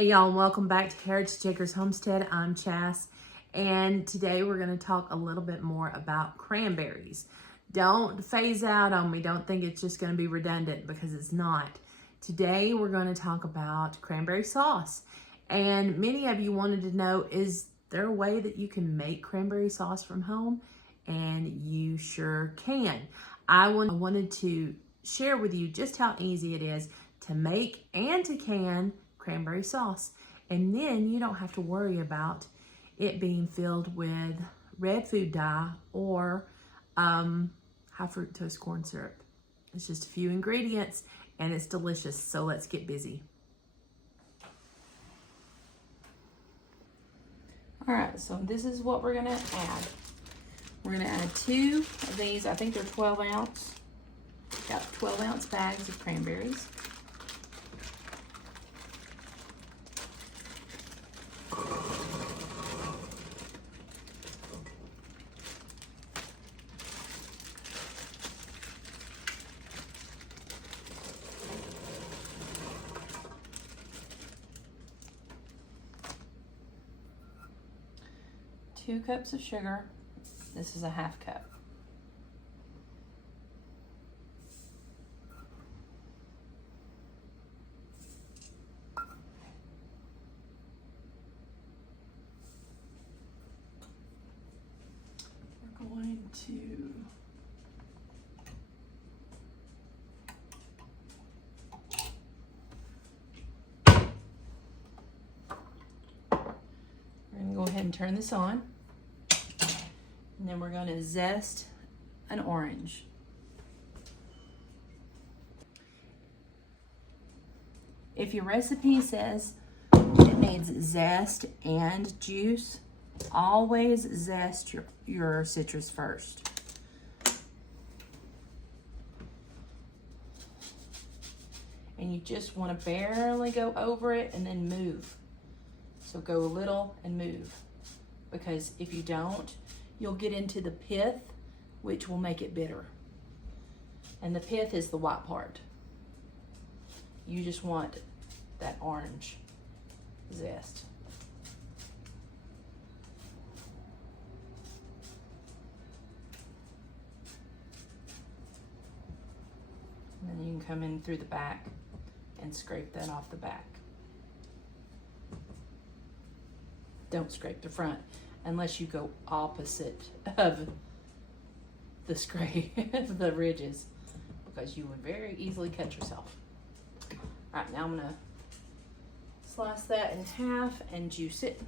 Hey y'all, and welcome back to Heritage Acres Homestead. I'm Chas, and today we're going to talk a little bit more about cranberries. Don't phase out on me. Don't think it's just going to be redundant, because it's not. Today we're going to talk about cranberry sauce. And many of you wanted to know, is there a way that you can make cranberry sauce from home? And you sure can. I wanted to share with you just how easy it is to make and to can cranberry sauce. And then you don't have to worry about it being filled with red food dye or high fructose corn syrup. It's just a few ingredients and it's delicious. So let's get busy. All right, so this is what we're gonna add. We're gonna add 2 of these. I think they're 12 ounce. Got 12 ounce bags of cranberries. Two cups of sugar. This is a half cup. We're going to go ahead and turn this on. And then we're going to zest an orange. If your recipe says it needs zest and juice, always zest your citrus first. And you just want to barely go over it and then move. So go a little and move, because if you don't, you'll get into the pith, which will make it bitter. And the pith is the white part. You just want that orange zest. And then you can come in through the back and scrape that off the back. Don't scrape the front unless you go opposite of the scrape, the ridges, because you would very easily cut yourself. All right, now I'm gonna slice that in half and juice it.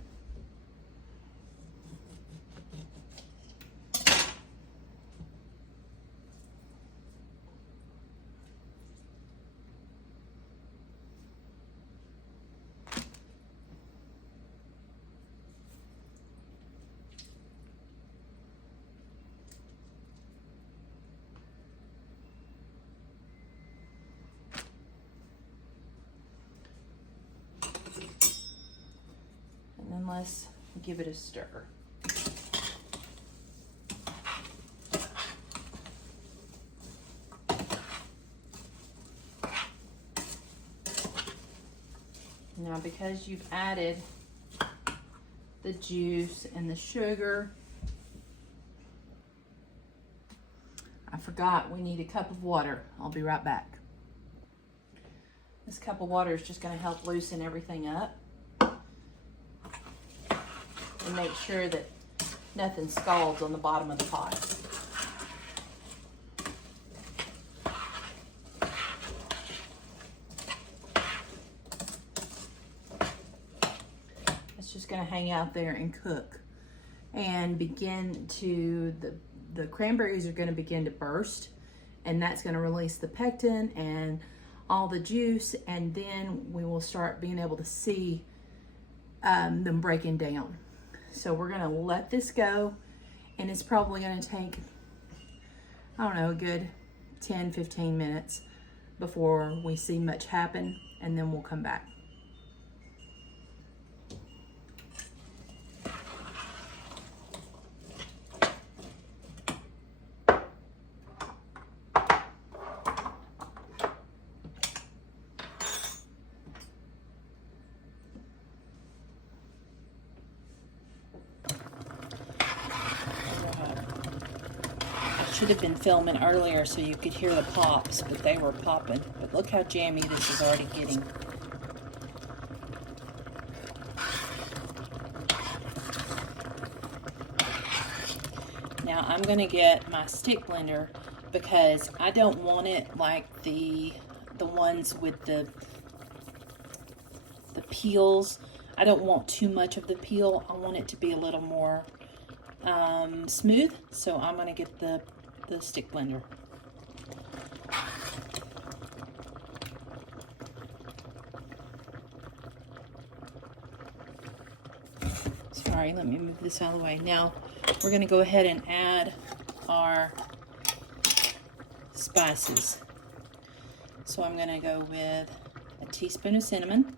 And let's give it a stir. Now, because you've added the juice and the sugar, I forgot we need a cup of water. I'll be right back. This cup of water is just going to help loosen everything up and make sure that nothing scalds on the bottom of the pot. It's just going to hang out there and cook and begin to, the cranberries are going to begin to burst, and that's going to release the pectin and all the juice, and then we will start being able to see them breaking down. So we're gonna let this go, and it's probably gonna take, I don't know, a good 10-15 minutes before we see much happen, and then we'll come back. should have been filming earlier so you could hear the pops, but they were popping. But look how jammy this is already getting. Now I'm going to get my stick blender because I don't want it like the ones with the peels. I don't want too much of the peel. I want it to be a little more smooth, so I'm going to get the stick blender. Sorry, let me move this out of the way. Now we're going to go ahead and add our spices. So I'm going to go with a teaspoon of cinnamon,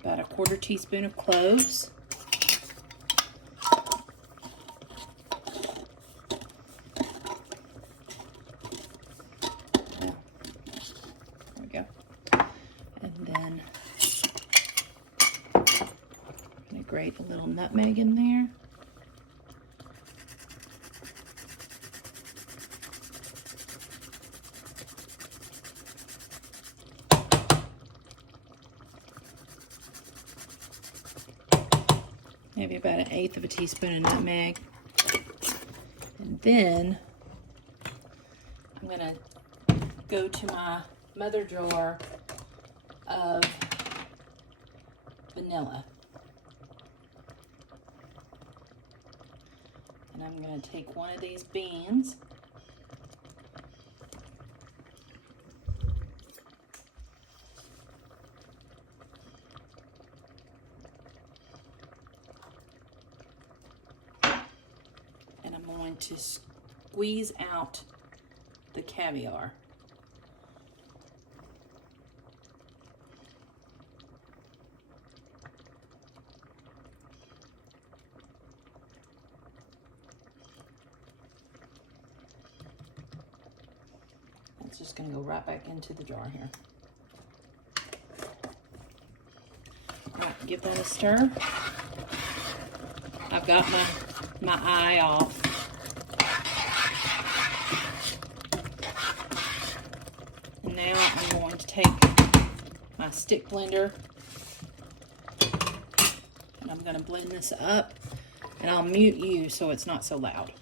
about a 1/4 teaspoon of cloves, grate a little nutmeg in there. Maybe about 1/8 of a teaspoon of nutmeg. And then I'm going to go to my mother jar of vanilla. And I'm going to take one of these beans, and I'm going to squeeze out the caviar. It's just going to go right back into the jar here. All right, give that a stir. I've got my eye off. And now I'm going to take my stick blender and I'm going to blend this up, and I'll mute you so it's not so loud.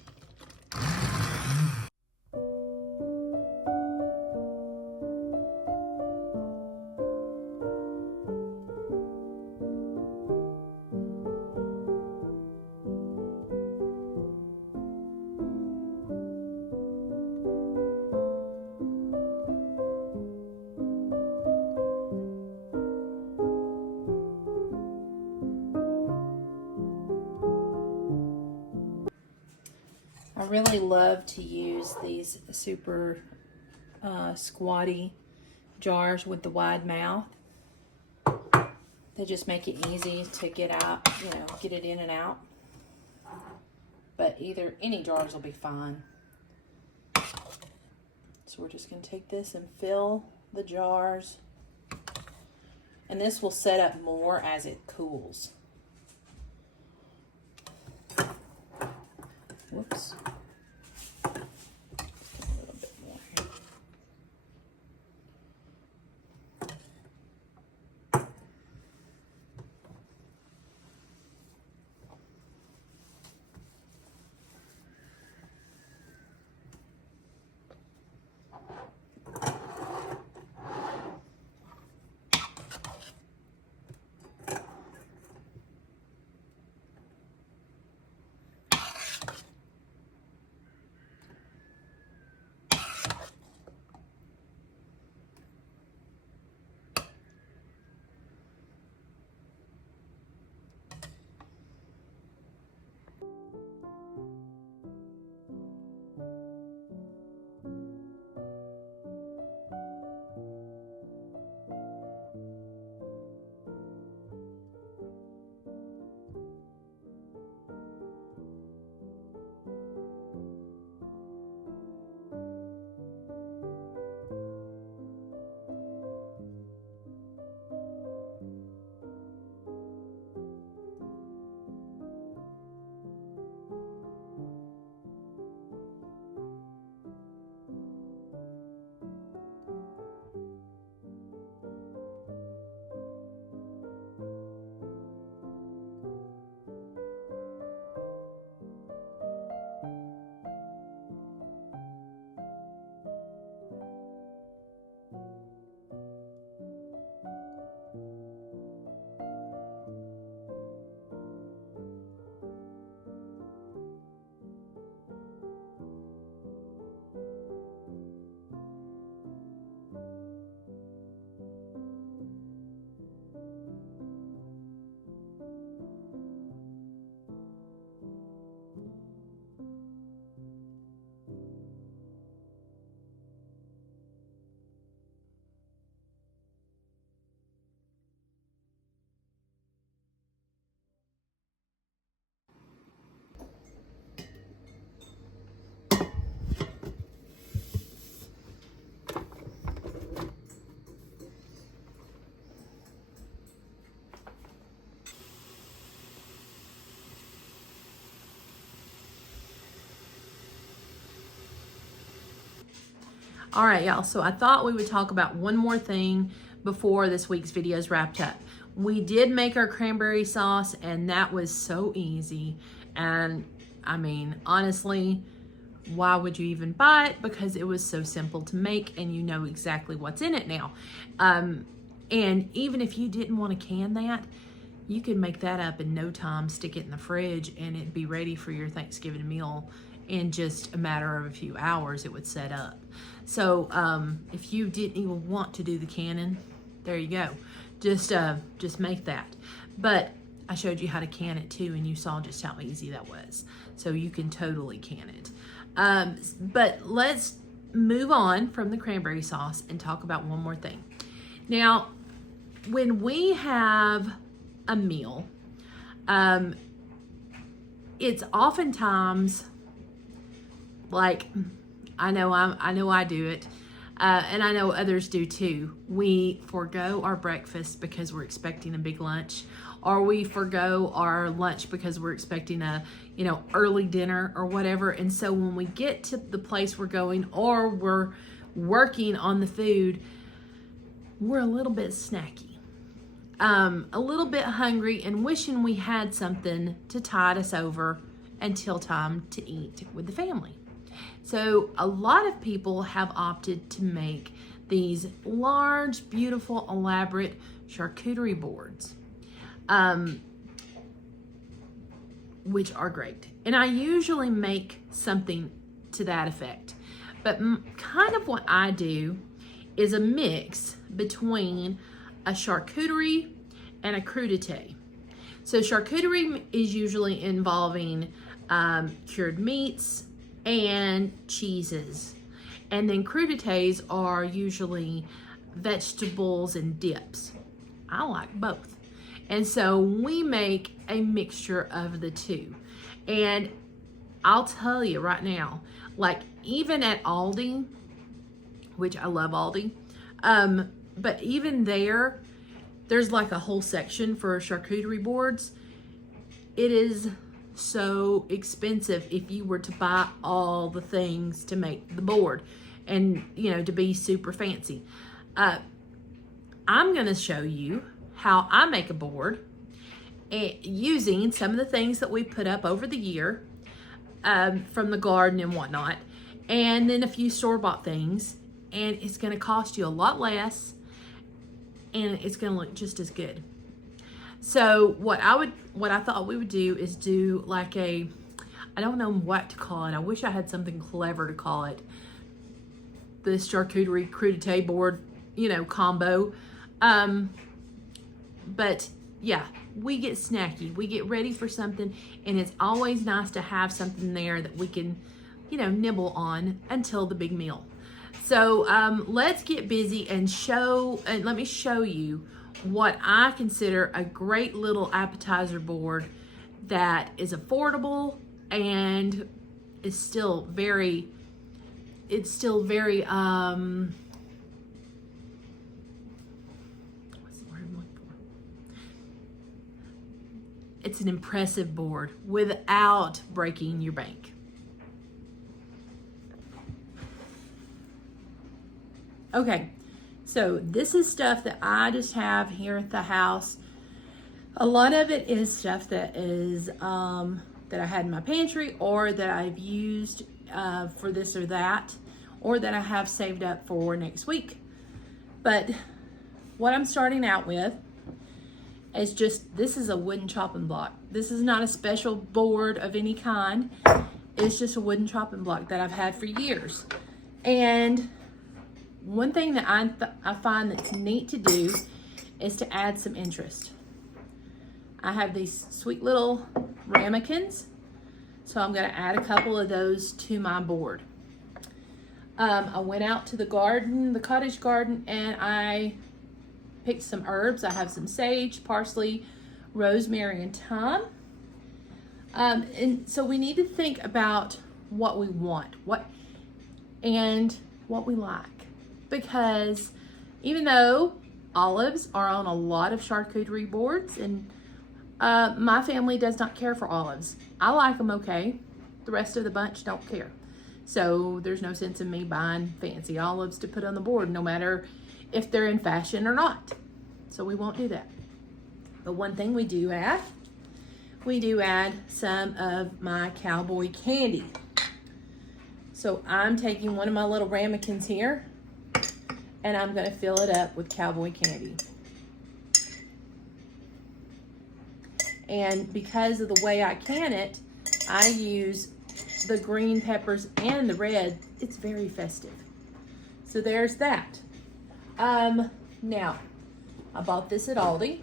I really love to use these super squatty jars with the wide mouth. They just make it easy to get out, get it in and out. But any jars will be fine. So we're just going to take this and fill the jars. And this will set up more as it cools. Whoops. A little bit more here. All right, y'all, so I thought we would talk about one more thing before this week's video is wrapped up. We did make our cranberry sauce, and that was so easy. And I mean, honestly, why would you even buy it? Because it was so simple to make, and you know exactly what's in it now. And even if you didn't want to can that, you could make that up in no time, stick it in the fridge, and it'd be ready for your Thanksgiving meal in just a matter of a few hours. It would set up. So if you didn't even want to do the canning, there you go. Just make that. But I showed you how to can it too, and you saw just how easy that was. So you can totally can it. But let's move on from the cranberry sauce and talk about one more thing. Now, when we have a meal, it's oftentimes like, I know I do it, and I know others do too. We forego our breakfast because we're expecting a big lunch, or we forego our lunch because we're expecting a, early dinner or whatever. And so when we get to the place we're going, or we're working on the food, we're a little bit snacky, a little bit hungry, and wishing we had something to tide us over until time to eat with the family. So a lot of people have opted to make these large, beautiful, elaborate charcuterie boards, which are great. And I usually make something to that effect. But kind of what I do is a mix between a charcuterie and a crudité. So charcuterie is usually involving cured meats and cheeses. And then crudités are usually vegetables and dips. I like both. And so we make a mixture of the two. And I'll tell you right now, like even at Aldi, which I love Aldi, but even there's like a whole section for charcuterie boards. It is so expensive if you were to buy all the things to make the board and, to be super fancy. I'm going to show you how I make a board using some of the things that we put up over the year from the garden and whatnot, and then a few store-bought things, and it's going to cost you a lot less, and it's going to look just as good. So what I thought we would do is do like I don't know what to call it. I wish I had something clever to call it. This charcuterie crudité board, combo. But yeah, we get snacky. We get ready for something, and it's always nice to have something there that we can, nibble on until the big meal. So let's get busy and let me show you what I consider a great little appetizer board that is affordable and is still very, what's the word I'm looking for? It's an impressive board without breaking your bank. Okay, so this is stuff that I just have here at the house. A lot of it is stuff that is that I had in my pantry, or that I've used for this or that, or that I have saved up for next week. But what I'm starting out with is this is a wooden chopping block. This is not a special board of any kind. It's just a wooden chopping block that I've had for years. And one thing that I find that's neat to do is to add some interest. I have these sweet little ramekins, so I'm going to add a couple of those to my board. I went out to the cottage garden, and I picked some herbs. I have some sage, parsley, rosemary, and thyme. And so we need to think about what we want, and what we like. Because even though olives are on a lot of charcuterie boards, and my family does not care for olives. I like them okay. The rest of the bunch don't care. So there's no sense in me buying fancy olives to put on the board, no matter if they're in fashion or not. So we won't do that. But one thing we do add some of my cowboy candy. So I'm taking one of my little ramekins here, and I'm gonna fill it up with cowboy candy. And because of the way I can it, I use the green peppers and the red. It's very festive. So there's that. Now, I bought this at Aldi.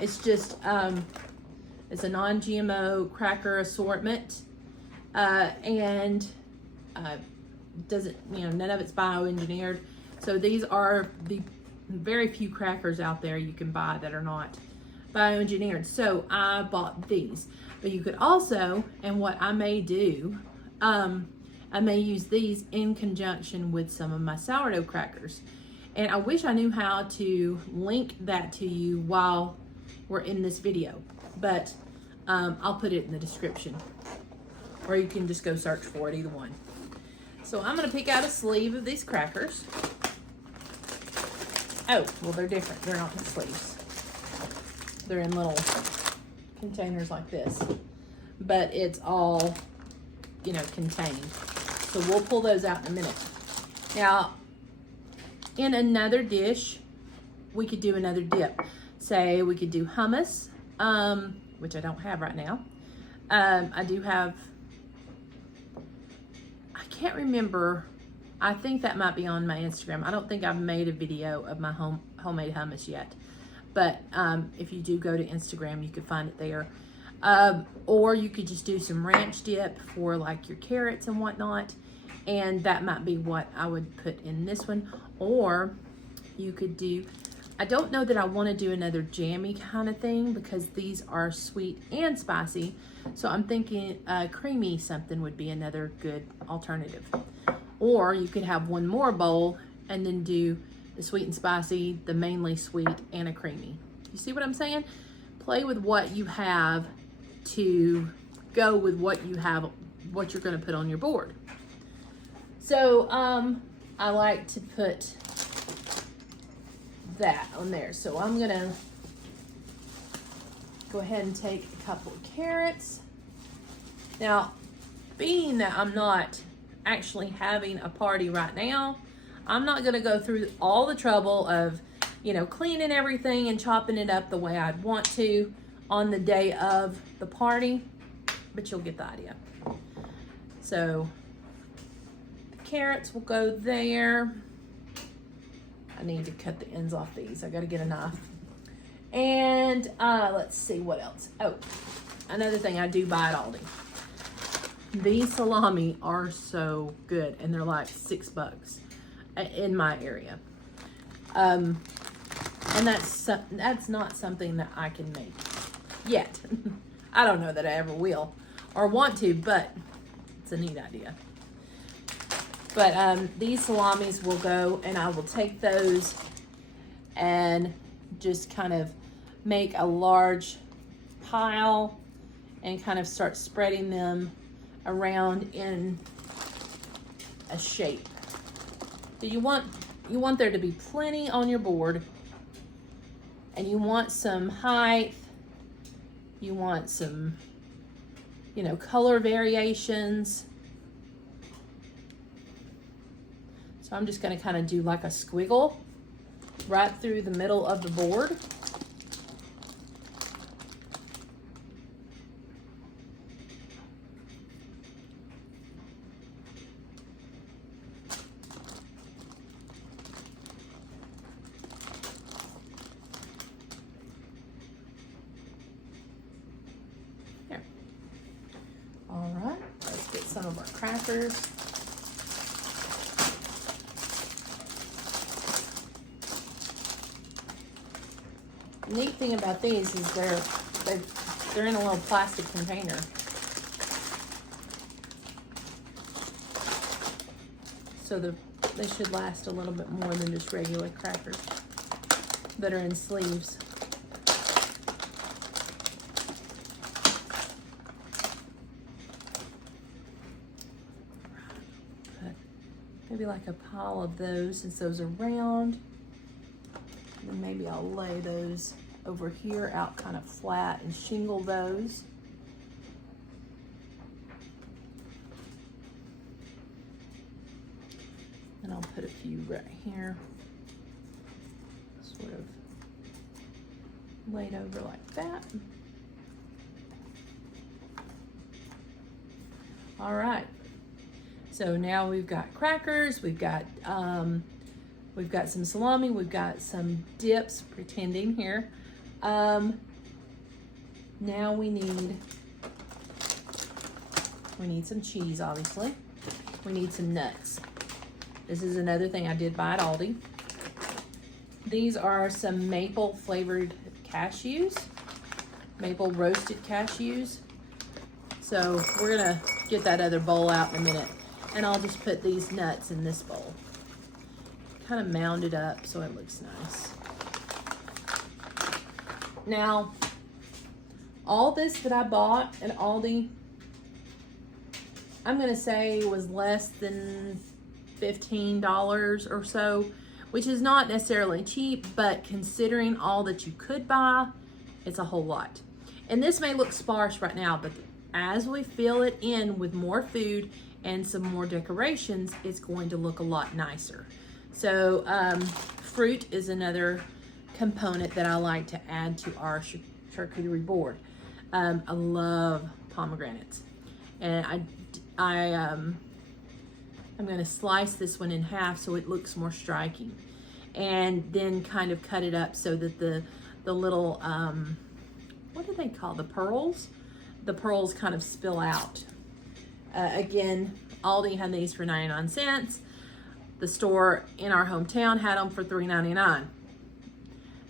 It's just, it's a non-GMO cracker assortment. And doesn't, you know, none of it's bioengineered. So these are the very few crackers out there you can buy that are not bioengineered. So I bought these. But you could also, and what I may do, I may use these in conjunction with some of my sourdough crackers. And I wish I knew how to link that to you while we're in this video. But I'll put it in the description. Or you can just go search for it, either one. So I'm gonna pick out a sleeve of these crackers. Oh, well, they're different. They're not in sleeves. They're in little containers like this. But it's all, you know, contained. So we'll pull those out in a minute. Now, in another dish, we could do another dip. Say we could do hummus, which I don't have right now. I do have, I can't remember. I think that might be on my Instagram. I don't think I've made a video of my homemade hummus yet. But if you do go to Instagram, you could find it there. Or you could just do some ranch dip for like your carrots and whatnot. And that might be what I would put in this one. Or you could do, I don't know that I want to do another jammy kind of thing because these are sweet and spicy. So I'm thinking creamy something would be another good alternative. Or you could have one more bowl and then do the sweet and spicy, the mainly sweet, and a creamy. You see what I'm saying? Play with what you have to go with what you have, what you're going to put on your board. So I like to put that on there. So I'm going to go ahead and take a couple of carrots. Now, being that I'm not actually having a party right now, I'm not going to go through all the trouble of, you know, cleaning everything and chopping it up the way I'd want to on the day of the party, but you'll get the idea. So the carrots will go there. I need to cut the ends off these. I got to get a knife. And let's see what else. Oh, another thing I do buy at Aldi. These salami are so good, and they're like $6 in my area. And that's not something that I can make yet. I don't know that I ever will or want to, but it's a neat idea. But these salamis will go, and I will take those and just kind of make a large pile and kind of start spreading them around in a shape. So you want there to be plenty on your board, and you want some height, you want some, you know, color variations. So I'm just going to kind of do like a squiggle right through the middle of the board. There. All right, let's get some of our crackers. The neat thing about these is they're in a little plastic container. So they should last a little bit more than just regular crackers that are in sleeves. maybe like a pile of those since those are round. And then maybe I'll lay those over here out kind of flat and shingle those. And I'll put a few right here, sort of laid over like that. All right, so now we've got crackers, we've got some salami, we've got some dips, pretending here. Now we need some cheese, obviously. We need some nuts. This is another thing I did buy at Aldi. These are some maple flavored cashews, maple roasted cashews. So we're gonna get that other bowl out in a minute, and I'll just put these nuts in this bowl. Kind of mound it up so it looks nice. Now, all this that I bought at Aldi, I'm gonna say was less than $15 or so, which is not necessarily cheap, but considering all that you could buy, it's a whole lot. And this may look sparse right now, but as we fill it in with more food and some more decorations, it's going to look a lot nicer. So fruit is another component that I like to add to our charcuterie board. I love pomegranates, and I'm going to slice this one in half so it looks more striking, and then kind of cut it up so that the little what do they call the pearls? The pearls kind of spill out. Again, Aldi had these for 99 cents. The store in our hometown had them for $3.99.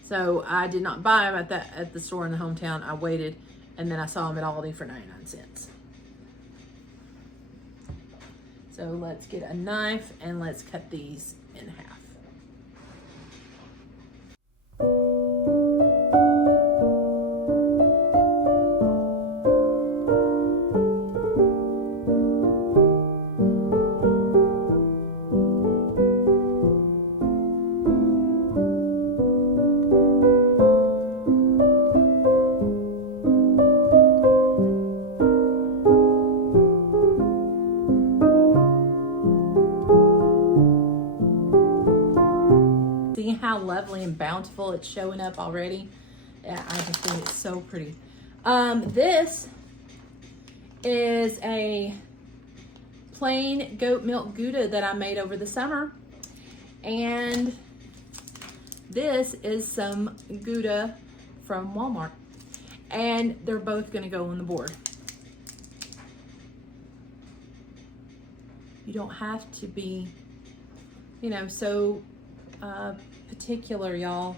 So I did not buy them at the store in the hometown. I waited, and then I saw them at Aldi for 99 cents. So let's get a knife and let's cut these in half. How lovely and bountiful it's showing up already. Yeah, I just think it's so pretty. This is a plain goat milk Gouda that I made over the summer, and this is some Gouda from Walmart, and they're both going to go on the board. You don't have to be, so particular, y'all.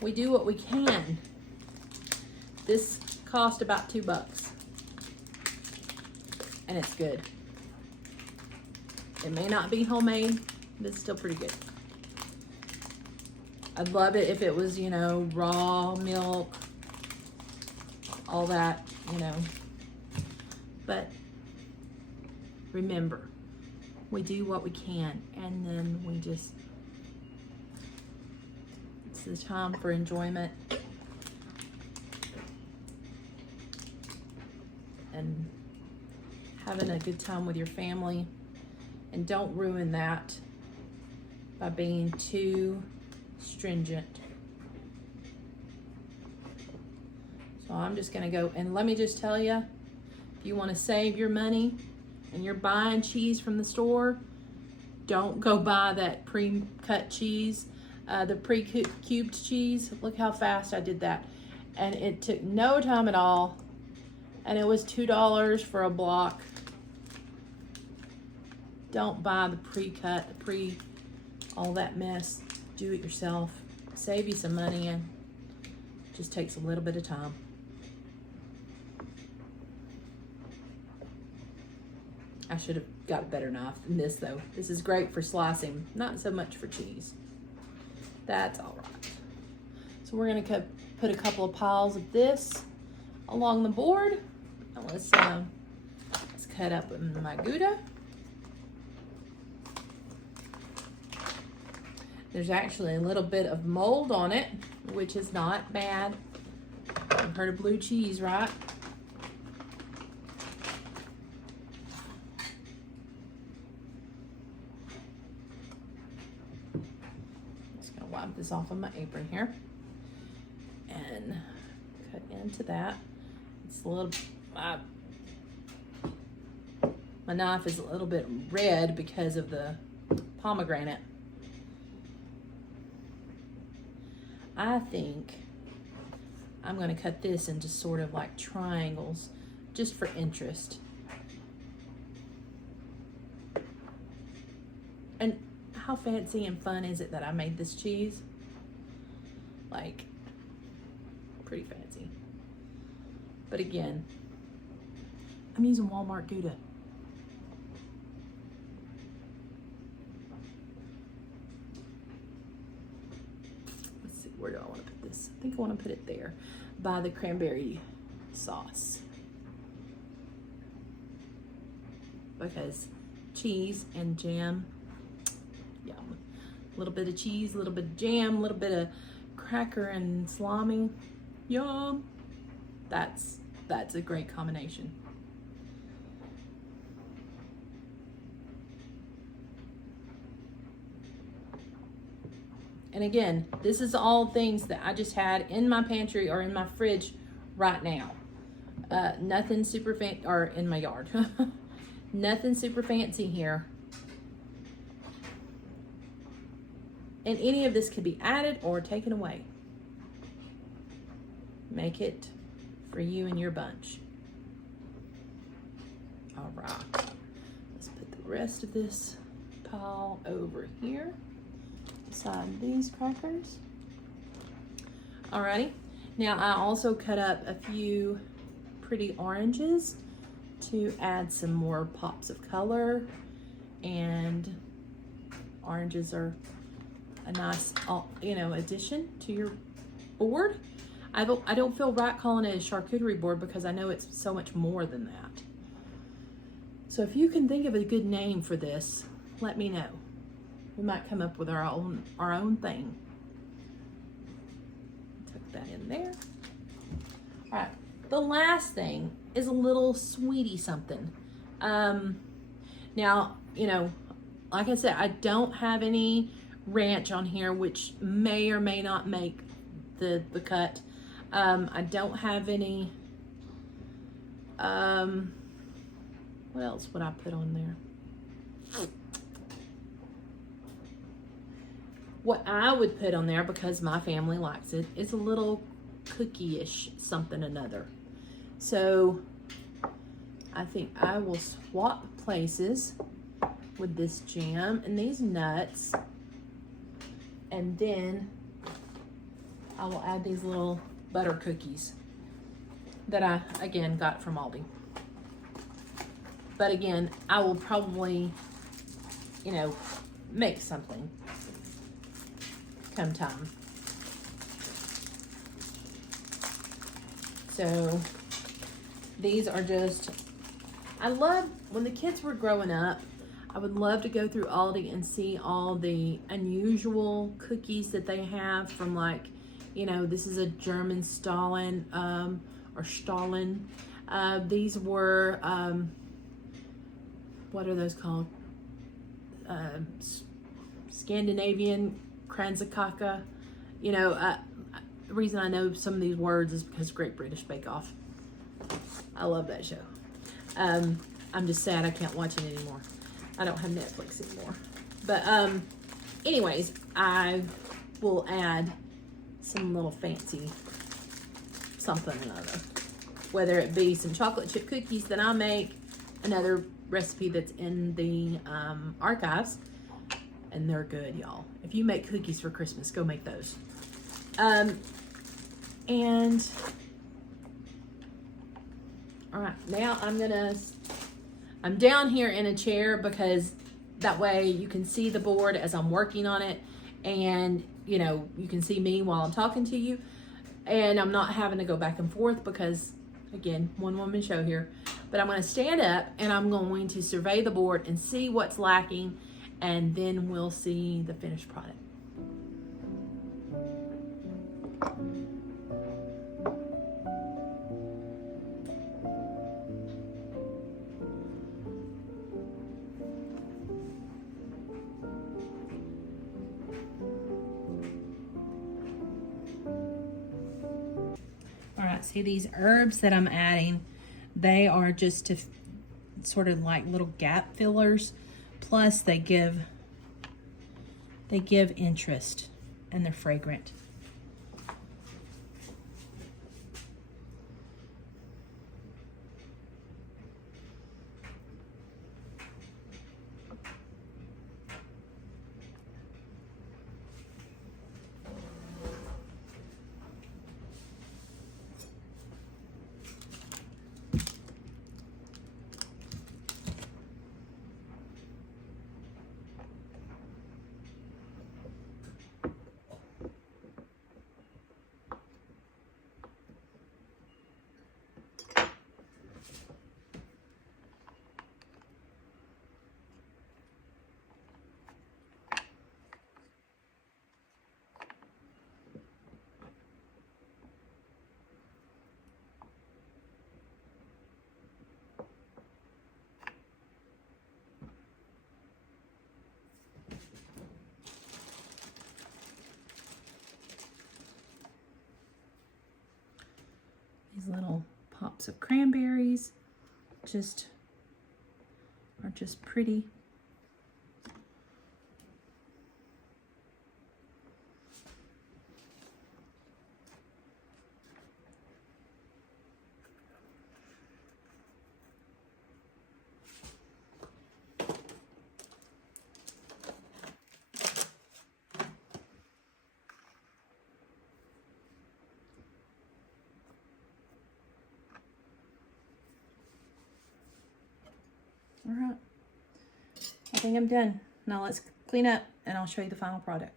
We do what we can. This cost about $2, and it's good. It may not be homemade, but it's still pretty good. I'd love it if it was, raw milk, all that, But remember, we do what we can, and then we just, it's the time for enjoyment and having a good time with your family. And don't ruin that by being too stringent. So I'm just gonna go, and let me just tell you, if you want to save your money and you're buying cheese from the store, don't go buy that pre-cut cheese, the pre-cubed cheese. Look how fast I did that. And it took no time at all. And it was $2 for a block. Don't buy the pre-cut, all that mess. Do it yourself. Save you some money, and just takes a little bit of time. I should have got a better knife than this though. This is great for slicing, not so much for cheese. That's all right. So we're gonna put a couple of piles of this along the board. And let's cut up my Gouda. There's actually a little bit of mold on it, which is not bad. You've heard of blue cheese, right? Just gonna wipe this off on my apron here and cut into that. It's a little, my knife is a little bit red because of the pomegranate. I think I'm going to cut this into sort of like triangles just for interest. And how fancy and fun is it that I made this cheese? Like, pretty fancy. But again, I'm using Walmart Gouda. Where do I want to put this? I think I want to put it there by the cranberry sauce. Because cheese and jam, yum. A little bit of cheese, a little bit of jam, a little bit of cracker and salami, yum. That's a great combination. And again, this is all things that I just had in my pantry or in my fridge right now. Nothing super fancy, or in my yard. Nothing super fancy here. And any of this could be added or taken away. Make it for you and your bunch. All right. Let's put the rest of this pile over here. Beside these crackers. Alrighty, now I also cut up a few pretty oranges to add some more pops of color, and oranges are a nice, addition to your board. I don't feel right calling it a charcuterie board because I know it's so much more than that. So if you can think of a good name for this, let me know. We might come up with our own thing. Tuck that in there. All right, the last thing is a little sweetie something. Now, like I said, I don't have any ranch on here, which may or may not make the cut. I don't have any, what else would I put on there? What I would put on there, because my family likes it, is a little cookie-ish something another. So I think I will swap places with this jam and these nuts, and then I will add these little butter cookies that I, again, got from Aldi. But again, I will probably, make something come time. So these are just, I love, when the kids were growing up, I would love to go through Aldi and see all the unusual cookies that they have from, like, this is a German Stalin, or Stalin. These were, what are those called? Scandinavian Kranzakaka. The reason I know some of these words is because Great British Bake Off. I love that show. I'm just sad I can't watch it anymore. I don't have Netflix anymore. But anyways, I will add some little fancy something or another. Whether it be some chocolate chip cookies that I make, another recipe that's in the archives, and they're good, y'all. If you make cookies for Christmas, go make those. And all right, now I'm down here in a chair because that way you can see the board as I'm working on it, and you can see me while I'm talking to you, and I'm not having to go back and forth because, again, one woman show here. But I'm going to stand up and I'm going to survey the board and see what's lacking, and then we'll see the finished product. right, see these herbs that I'm adding, they are just to sort of like little gap fillers. Plus they give interest, and they're fragrant. These little pops of cranberries are just pretty. All right, I think I'm done. Now let's clean up and I'll show you the final product.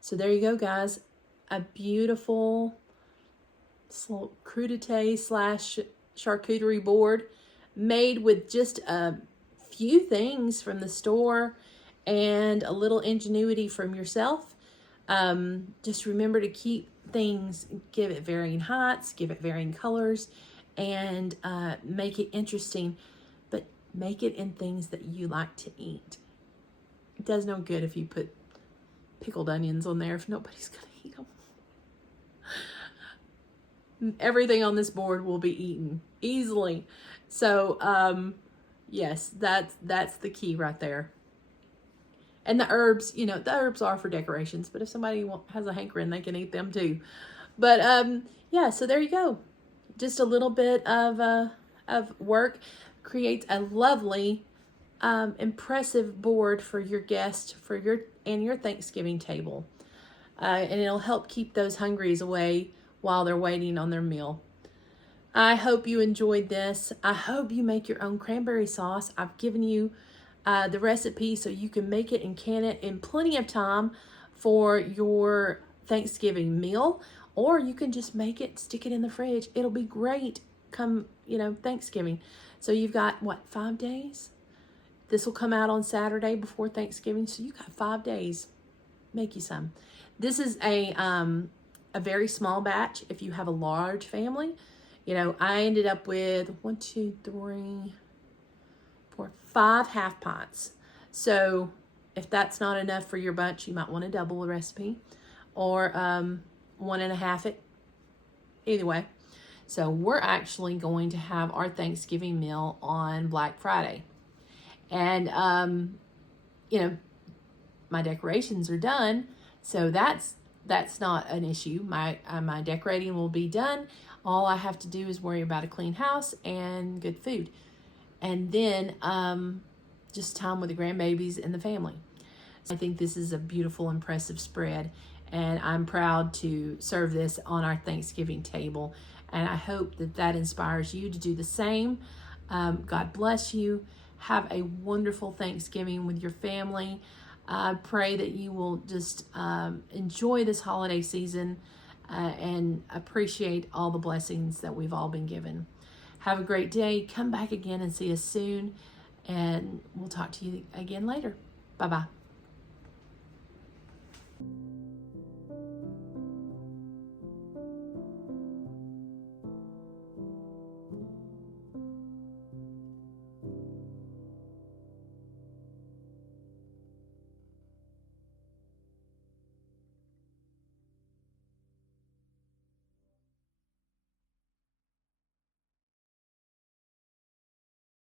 So there you go, guys. A beautiful crudité slash charcuterie board made with just a few things from the store and a little ingenuity from yourself. Just remember to keep things, give it varying heights, give it varying colors, and make it interesting, but make it in things that you like to eat. It does no good if you put pickled onions on there if nobody's gonna eat them. Everything on this board will be eaten easily. So yes, that's the key right there. And the herbs, you know, the herbs are for decorations, but if somebody has a hankering, they can eat them too. But yeah, so there you go. Just a little bit of work creates a lovely, impressive board for your guest, for your Thanksgiving table. And it'll help keep those hungries away while they're waiting on their meal. I hope you enjoyed this. I hope you make your own cranberry sauce. I've given you the recipe so you can make it and can it in plenty of time for your Thanksgiving meal, or you can just make it, stick it in the fridge. It'll be great come, Thanksgiving. So you've got, what, 5 days? This will come out on Saturday before Thanksgiving, so you got 5 days. Make you some. This is a very small batch. If you have a large family, I ended up with 1, 2, 3, 4, 5 half pints. So if that's not enough for your bunch, you might want to double the recipe, or 1.5 it. Either way. So we're actually going to have our Thanksgiving meal on Black Friday. And, my decorations are done. So that's not an issue. My decorating will be done. All I have to do is worry about a clean house and good food. And then just time with the grandbabies and the family. So I think this is a beautiful, impressive spread. And I'm proud to serve this on our Thanksgiving table. And I hope that that inspires you to do the same. God bless you. Have a wonderful Thanksgiving with your family. I pray that you will just enjoy this holiday season and appreciate all the blessings that we've all been given. Have a great day. Come back again and see us soon. And we'll talk to you again later. Bye-bye.